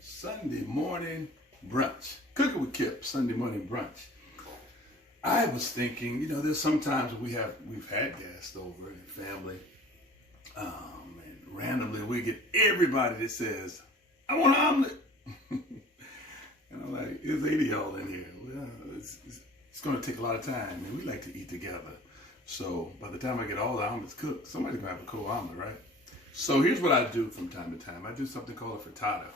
Sunday morning brunch. Cooking with Kip, Sunday morning brunch. I was thinking, there's sometimes we've had guests over and family, and randomly we get everybody that says, "I want an omelet." And I'm like, "There's 80 y'all in here. Well, it's going to take a lot of time, and we like to eat together. So by the time I get all the omelets cooked, somebody's going to have a cool omelet, right?" So here's what I do from time to time. I do something called a frittata.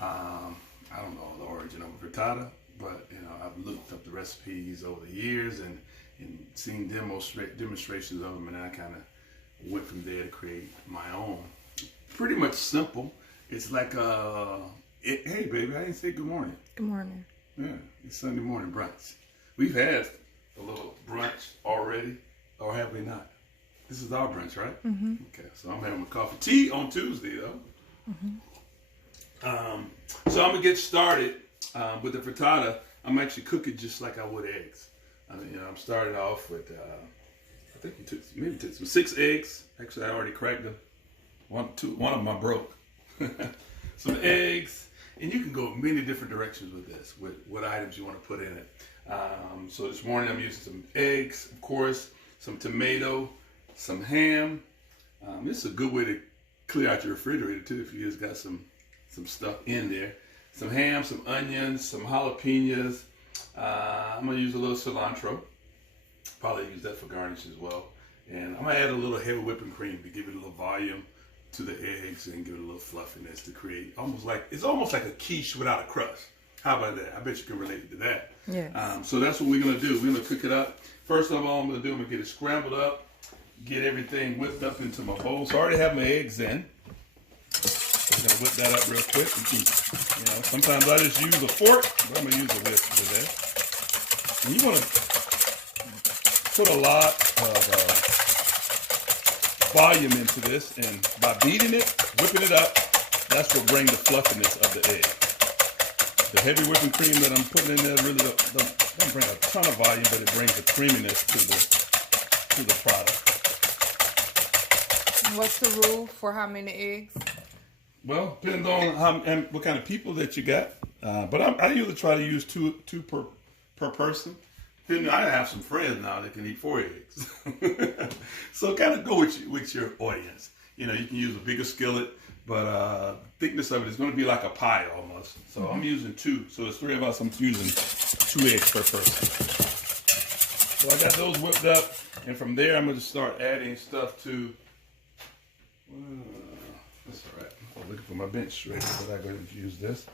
I don't know the origin of a frittata, but I've looked up the recipes over the years and seen demonstrations of them, and I kind of went from there to create my own. Pretty much simple. It's like hey baby, I didn't say good morning. Good morning. Yeah, it's Sunday morning brunch. We've had a little brunch already, or have we not? This is our brunch, right? Mm-hmm. Okay, so I'm having my coffee tea on Tuesday, though. Mm-hmm. So I'm gonna get started with the frittata. I'm actually cooking just like I would eggs. I'm starting off with I think we took some 6 eggs. Actually, I already cracked them. One of them I broke. Some eggs, and you can go many different directions with this, with what items you want to put in it. So this morning I'm using some eggs, of course, some tomato, some ham. This is a good way to clear out your refrigerator too if you just got some stuff in there. Some ham, some onions, some jalapenos. I'm going to use a little cilantro. Probably use that for garnish as well. And I'm going to add a little heavy whipping cream to give it a little volume to the eggs and give it a little fluffiness to create it's almost like a quiche without a crust. How about that? I bet you can relate to that. Yes. So that's what we're going to do. We're going to cook it up. First of all, I'm going to get it scrambled up, get everything whipped up into my bowl. So I already have my eggs in. I'm going to whip that up real quick. Sometimes I just use a fork, but I'm going to use a whisk today. And you want to put a lot of volume into this, and by beating it, whipping it up, that's what brings the fluffiness of the egg. The heavy whipping cream that I'm putting in there really doesn't bring a ton of volume, but it brings the creaminess to the product. What's the rule for how many eggs? Well, depending on what kind of people that you got, but I usually try to use two per person. Then I have some friends now that can eat 4 eggs, so kind of go with your audience. You can use a bigger skillet, but thickness of it is going to be like a pie almost. So I'm using 2. So there's 3 of us. I'm using 2 eggs per person. So I got those whipped up, and from there I'm going to start adding stuff to. That's all right. I'm looking for my bench ready, but I'm going to use this.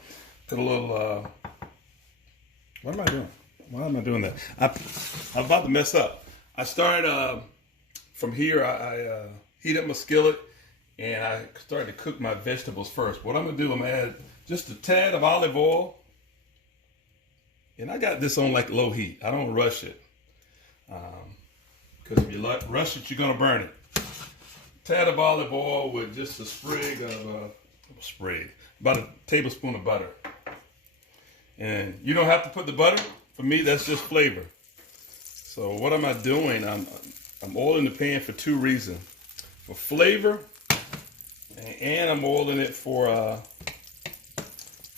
Put a little. What am I doing? Why am I doing that? I'm about to mess up. I started from here. I heat up my skillet, and I started to cook my vegetables first. What I'm going to do, I'm going to add just a tad of olive oil. And I got this on like low heat. I don't rush it. Because if you rush it, you're going to burn it. Tad of olive oil with just a sprig of, about a tablespoon of butter. And you don't have to put the butter. For me, that's just flavor. So what am I doing? I'm oiling the pan for 2 reasons. For flavor, and I'm oiling it for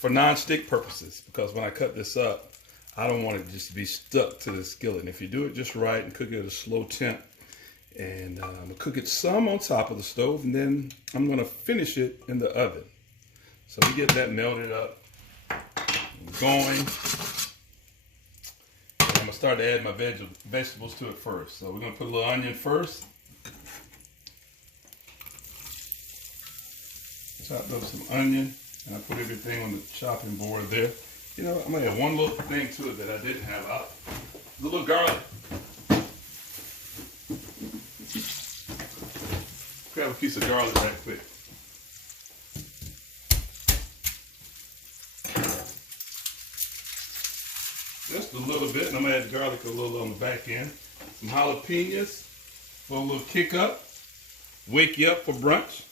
non-stick purposes. Because when I cut this up, I don't want it just to be stuck to the skillet. And if you do it just right and cook it at a slow temp, and I'm going to cook it some on top of the stove, and then I'm going to finish it in the oven. So we get that melted up and going. I'm going to start to add my vegetables to it first. So we're going to put a little onion first. Chopped up some onion, and I put everything on the chopping board there. I'm going to add one little thing to it that I didn't have. A little garlic. Grab a piece of garlic right quick. Just a little bit, and I'm going to add the garlic a little on the back end. Some jalapenos for a little kick up. Wake you up for brunch.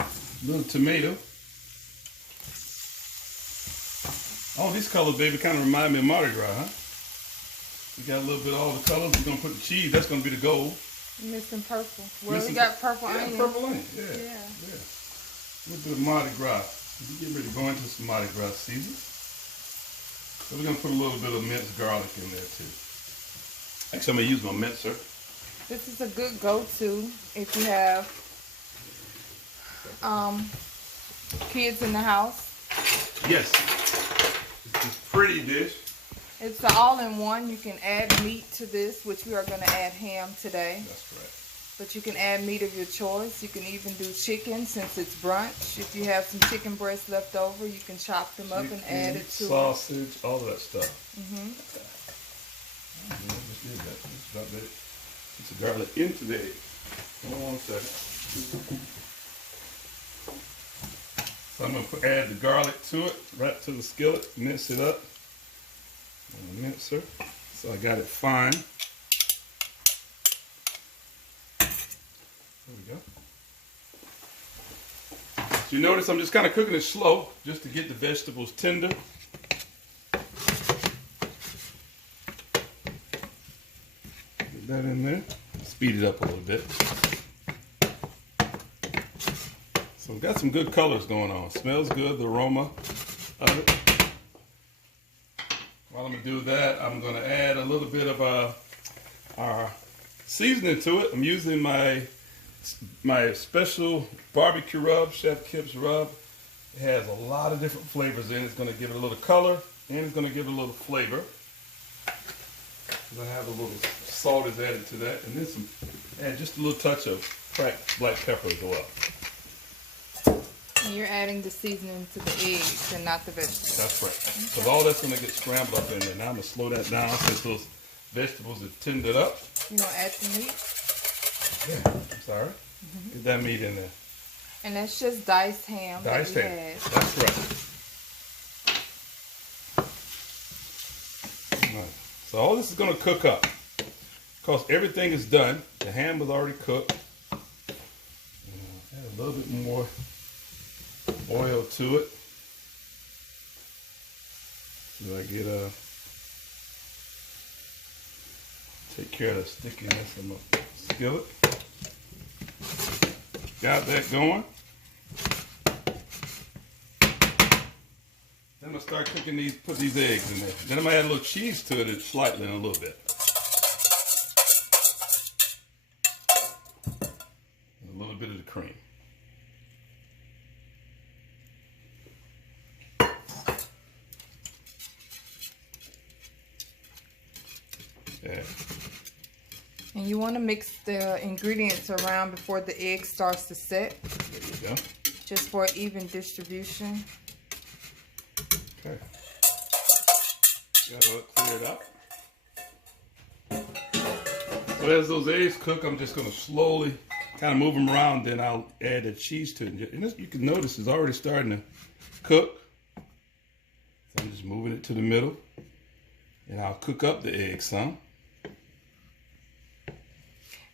A little tomato. Oh, these colors, baby, kind of remind me of Mardi Gras, huh? We got a little bit of all the colors. We're going to put the cheese. That's going to be the goal. You're missing purple. Well, we got purple onion. Purple onion. Yeah. A little bit of Mardi Gras. We're getting ready to go into some Mardi Gras season. So we're going to put a little bit of minced garlic in there too. Actually, I'm going to use my mincer. This is a good go-to if you have kids in the house. Yes. It's this pretty dish. It's the all-in-one. You can add meat to this, which we are going to add ham today. That's correct. But you can add meat of your choice. You can even do chicken since it's brunch. If you have some chicken breasts left over, you can chop them up and add it to sausage, all of that stuff. Just did that. Just drop that piece of garlic into the egg. Hold on a second. So I'm going to add the garlic to it, right to the skillet, mince it up. And the mincer. So I got it fine. There we go. So you notice I'm just kind of cooking it slow just to get the vegetables tender. Get that in there. Speed it up a little bit. So we've got some good colors going on. Smells good, the aroma of it. While I'm going to do that, I'm going to add a little bit of our seasoning to it. I'm using my special barbecue rub, Chef Kip's rub. It has a lot of different flavors in it. It's going to give it a little color and it's going to give it a little flavor. I'm going to have a little salt is added to that, and then add just a little touch of cracked black pepper as well. And you're adding the seasoning to the eggs and not the vegetables. That's right. Because all that's going to get scrambled up in there. Now I'm going to slow that down since those vegetables have tinned up. You going to add some meat? Yeah, I'm sorry. Get that meat in there. And that's just diced ham. Diced ham. That's right. Right. So all this is going to cook up. Because everything is done. The ham was already cooked. Add a little bit more oil to it. So I get take care of the stickiness of my skillet. Got that going. Then I'm gonna start cooking these, put these eggs in there. Then I'm gonna add a little cheese to it slightly in a little bit. And a little bit of the cream. Yeah. And you want to mix the ingredients around before the egg starts to set. There you go. Just for even distribution. Okay. Got it cleared up. So as those eggs cook, I'm just going to slowly kind of move them around. Then I'll add the cheese to it. And you can notice it's already starting to cook. So I'm just moving it to the middle. And I'll cook up the eggs some.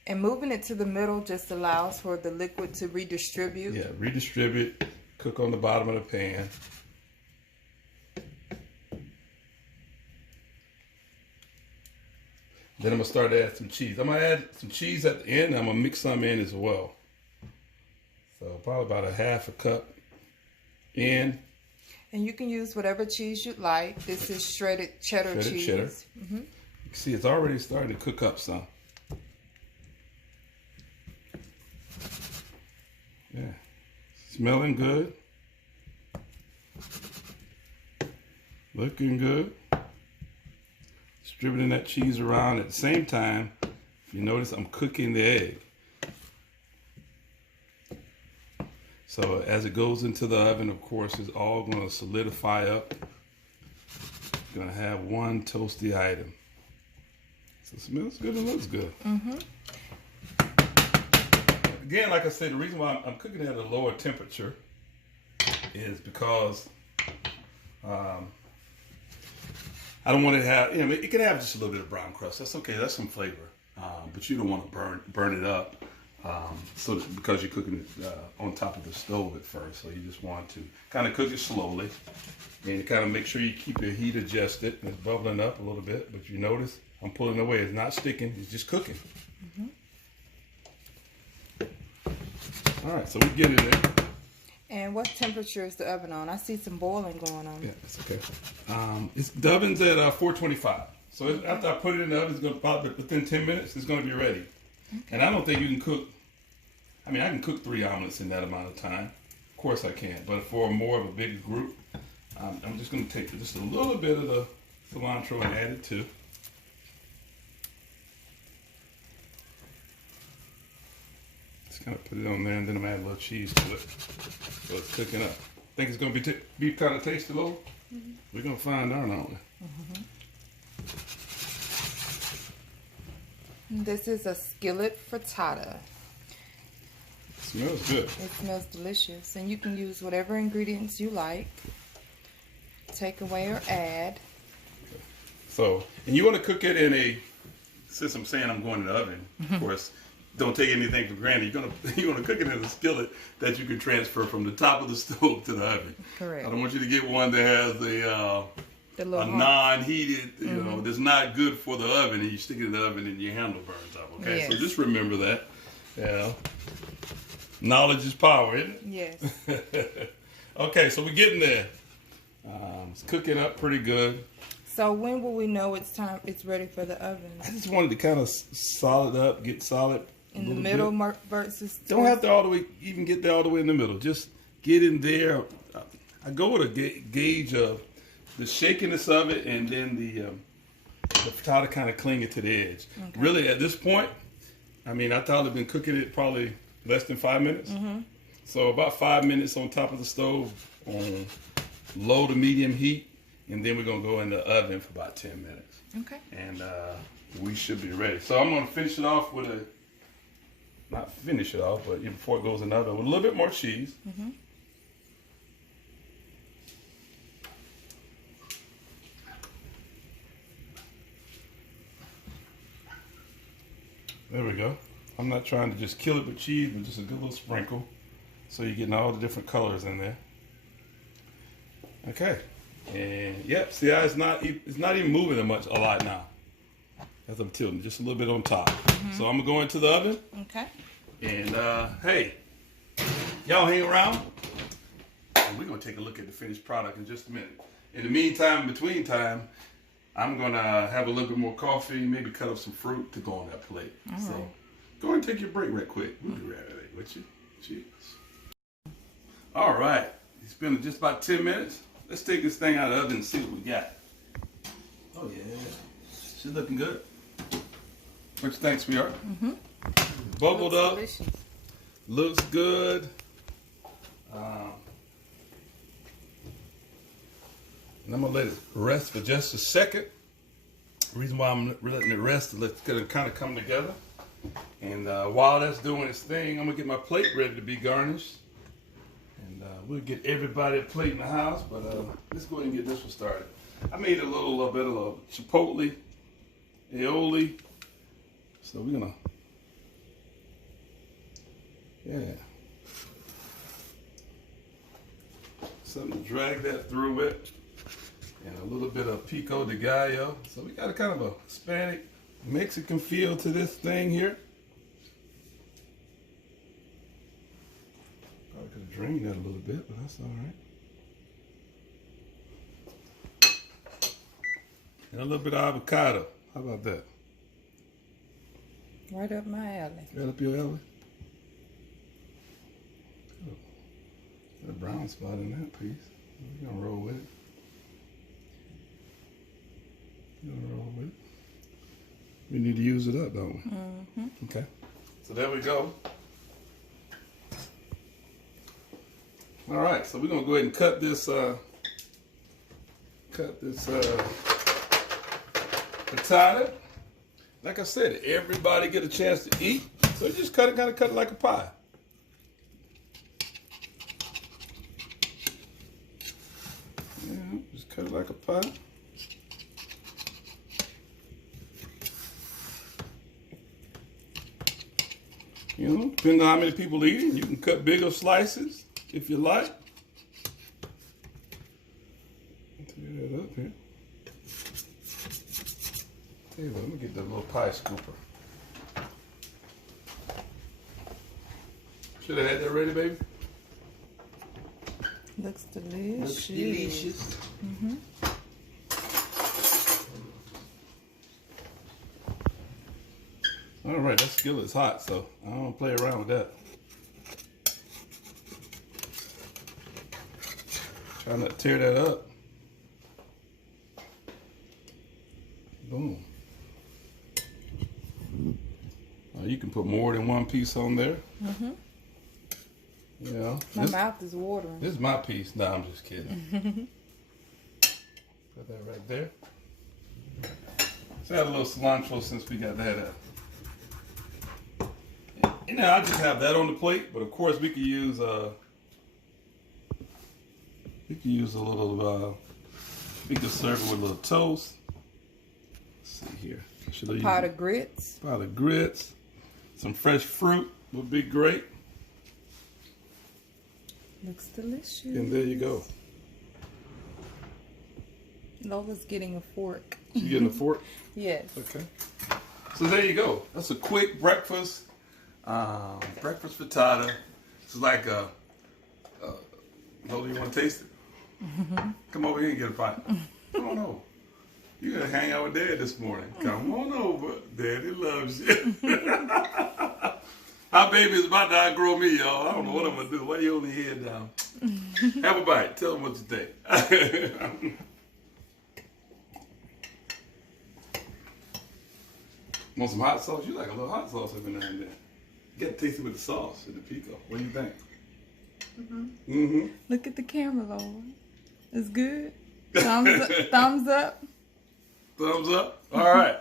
And moving it to the middle just allows for the liquid to redistribute. Yeah, redistribute. Cook on the bottom of the pan. Then I'm going to start to add some cheese. I'm going to add some cheese at the end. I'm going to mix some in as well. So probably about a half a cup in. And you can use whatever cheese you'd like. This is shredded cheddar cheese. Cheddar. You can see it's already starting to cook up some. Yeah. Smelling good. Looking good. Distributing that cheese around at the same time. If you notice, I'm cooking the egg. So as it goes into the oven, of course, it's all going to solidify up. You're going to have one toasty item. So it smells good and looks good. Again, like I said, the reason why I'm cooking it at a lower temperature is because I don't want it to have, you know, it can have just a little bit of brown crust. That's okay. That's some flavor. But you don't want to burn it up. Because you're cooking it on top of the stove at first. So you just want to kind of cook it slowly. And kind of make sure you keep your heat adjusted. It's bubbling up a little bit. But you notice I'm pulling away. It's not sticking. It's just cooking. All right, so we get it in. And what temperature is the oven on? I see some boiling going on. Yeah, that's okay. The oven's at 425. So after I put it in the oven, it's going to pop. Within 10 minutes, it's going to be ready. Okay. And I don't think you can cook. I mean, I can cook 3 omelets in that amount of time. Of course, I can. But for more of a bigger group, I'm just going to take just a little bit of the cilantro and add it too. Kind of put it on there, and then I'm gonna add a little cheese to it, so it's cooking up. Think it's gonna be kind of tasty, low? Mm-hmm. We're gonna find out, aren't we? Mm-hmm. This is a skillet frittata. It smells good. It smells delicious, and you can use whatever ingredients you like. Take away or add. So, and you want to cook it in a. Since I'm saying I'm going in the oven, of course. Don't take anything for granted. You're gonna cook it in a skillet that you can transfer from the top of the stove to the oven. Correct. I don't want you to get one that has a non-heated, you know, that's not good for the oven, and you stick it in the oven and your handle burns up. Okay, yes. So just remember that. Yeah. Knowledge is power, isn't it? Yes. Okay, so we're getting there. It's cooking up pretty good. So when will we know it's time? It's ready for the oven. I just wanted to kind of solid up, get solid. In the middle versus. Don't have to even get there all the way in the middle. Just get in there. I go with a gauge of the shakiness of it, and then the frittata kind of clinging to the edge. Okay. Really, at this point, I mean, I thought I'd been cooking it probably less than 5 minutes. Mm-hmm. So about 5 minutes on top of the stove on low to medium heat, and then we're gonna go in the oven for about 10 minutes. Okay. And we should be ready. So I'm gonna finish it off with not finish it off, but before it goes in the oven, with a little bit more cheese. Mm-hmm. There we go. I'm not trying to just kill it with cheese, but just a good little sprinkle, so you're getting all the different colors in there. Okay, and yep, see how it's not even moving a lot now. As I'm tilting, just a little bit on top. Mm-hmm. So I'm gonna go into the oven. Okay. And hey, y'all hang around, and we're gonna take a look at the finished product in just a minute. In the meantime, between time, I'm gonna have a little bit more coffee, maybe cut up some fruit to go on that plate. All so right. go and take your break right quick. We'll be right back with you. Cheers. All right, it's been just about 10 minutes. Let's take this thing out of the oven and see what we got. Oh yeah, she's looking good. What you think, sweetheart? Mm-hmm. Bubbled up. Delicious. Looks good. And I'm gonna let it rest for just a second. The reason why I'm letting it rest is let it kind of come together. And while that's doing its thing, I'm gonna get my plate ready to be garnished. And we'll get everybody a plate in the house, but let's go ahead and get this one started. I made a little bit of a chipotle aioli. So we're gonna, something to drag that through it, and a little bit of pico de gallo. So we got a kind of a Hispanic, Mexican feel to this thing here. Probably could have drained that a little bit, but that's all right. And a little bit of avocado. How about that? Right up my alley. Right up your alley? Good. Got a brown spot in that piece. We're gonna roll with it. We need to use it up, don't we? Mm-hmm. Okay. So there we go. All right, so we're gonna go ahead and cut this frittata. Like I said, everybody get a chance to eat, so you just kind of cut it like a pie. Yeah, just cut it like a pie. You know, depending on how many people eat, you can cut bigger slices if you like. Tear that up here. Tell you what, let me get the little pie scooper. Should have had that ready, baby. Looks delicious. Looks delicious. Mm-hmm. All right, that skillet's hot, so I don't play around with that. Try not to tear that up. Boom. You can put more than one piece on there. Mm-hmm. Yeah. My mouth is watering. This is my piece. No, I'm just kidding. Put that right there. Let's add a little cilantro since we got that up. You know, I just have that on the plate, but of course we could use a little. We could serve it with a little toast. Let's see here. Pot of grits. Pot of grits. Some fresh fruit would be great. Looks delicious. And there you go. Lola's getting a fork. You getting a fork? Yes. Okay. So there you go. That's a quick breakfast. Breakfast frittata. It's like Lola, you want to taste it? Come over here and get a bite. Come on over. You gotta hang out with Dad this morning. Come on over. Daddy loves you. Our baby is about to outgrow me, y'all. I don't know what I'm gonna do. Why you holding your head down? Have a bite. Tell them what you think. Want some hot sauce? You like a little hot sauce every now and then. You gotta taste it with the sauce and the pico. What do you think? Look at the camera, Lola. It's good. Thumbs up. Thumbs up. Thumbs up? All right.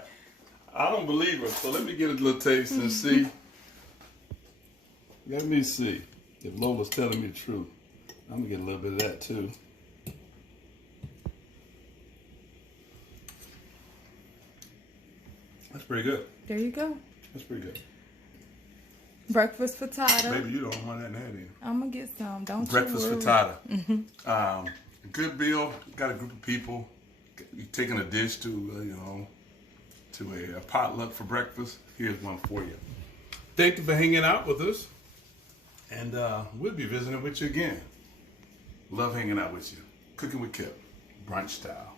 I don't believe her, so let me get a little taste and see. Let me see if Lola's telling me the truth. I'm gonna get a little bit of that too. That's pretty good. There you go. That's pretty good. Breakfast frittata. Baby, you don't want that in there, do you? I'm gonna get some. Don't Breakfast you worry. frittata. Good meal. Got a group of people. You're taking a dish to, to a potluck for breakfast. Here's one for you. Thank you for hanging out with us. And we'll be visiting with you again. Love hanging out with you. Cooking with Kip. Brunch style.